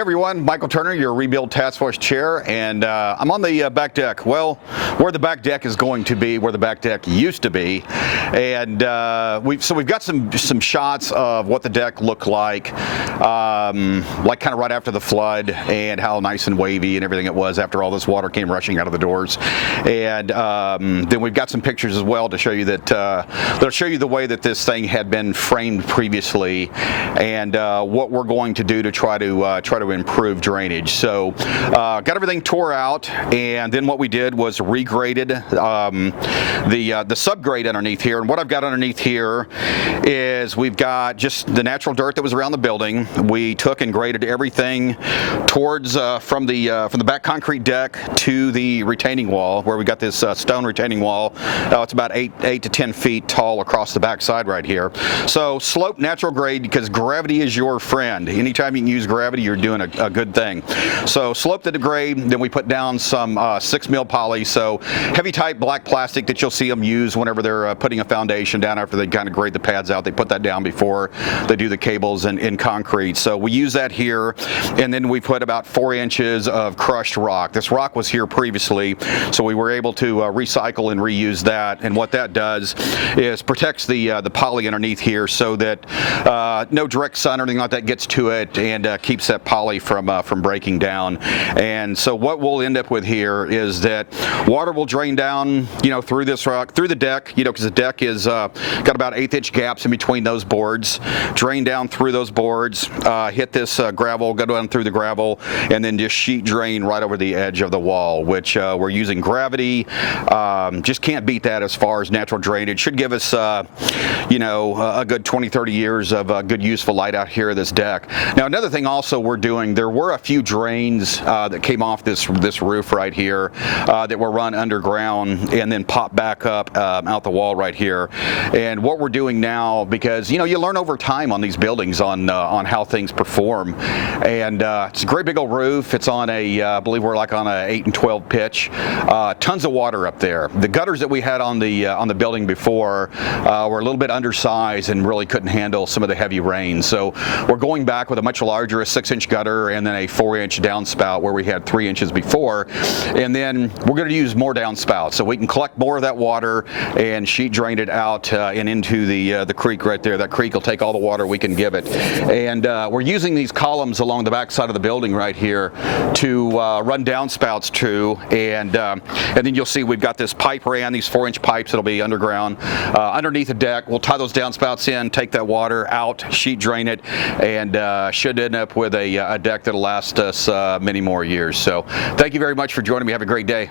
Hey everyone, Michael Turner, your Rebuild Task Force Chair, and I'm on the back deck. Well, where the back deck is going to be, where the back deck used to be, and we've got some shots of what the deck looked like kind of right after the flood, and how nice and wavy and everything it was after all this water came rushing out of the doors. And then we've got some pictures as well to show you that that'll show you the way that this thing had been framed previously, and what we're going to do to try to improve drainage. So got everything tore out, and then what we did was regraded the subgrade underneath here. And what I've got underneath here is we've got just the natural dirt that was around the building. We took and graded everything towards from the back concrete deck to the retaining wall, where we got this stone retaining wall. It's about 8 to 10 feet tall across the back side right here. So slope, natural grade, because gravity is your friend. Anytime you can use gravity, you're doing a good thing. So slope the grade, then we put down some 6 mil poly, so heavy type black plastic that you'll see them use whenever they're putting a foundation down after they kind of grade the pads out. They put that down before they do the cables in concrete. So we use that here, and then we put about 4 inches of crushed rock. This rock was here previously, so we were able to recycle and reuse that. And what that does is protects the poly underneath here, so that no direct sun or anything like that gets to it, and keeps that poly from breaking down. And so what we'll end up with here is that water will drain down, through this rock, through the deck, because the deck is got about 1/8 inch gaps in between those boards, drain down through those boards, hit this gravel, go down through the gravel, and then just sheet drain right over the edge of the wall, which we're using gravity. Just can't beat that as far as natural drainage. Should give us a good 20-30 years of good useful light out here at this deck. Now, another thing also we're doing, there were a few drains that came off this roof right here that were run underground and then pop back up out the wall right here. And what we're doing now, because you learn over time on these buildings on how things perform, and it's a great big old roof. It's on I believe we're like on a 8 and 12 pitch. Tons of water up there. The gutters that we had on the building before were a little bit undersized and really couldn't handle some of the heavy rain. So we're going back with a much larger 6-inch gutter and then a 4-inch downspout where we had 3 inches before. And then we're going to use more downspouts so we can collect more of that water and sheet drain it out and into the creek right there. That creek will take all the water we can give it. And we're using these columns along the back side of the building right here to run downspouts to. And then you'll see we've got this pipe ran, these 4-inch pipes that'll be underground underneath the deck. We'll tie those downspouts in, take that water out, sheet drain it, and should end up with a deck that'll last us many more years. So thank you very much for joining me. Have a great day.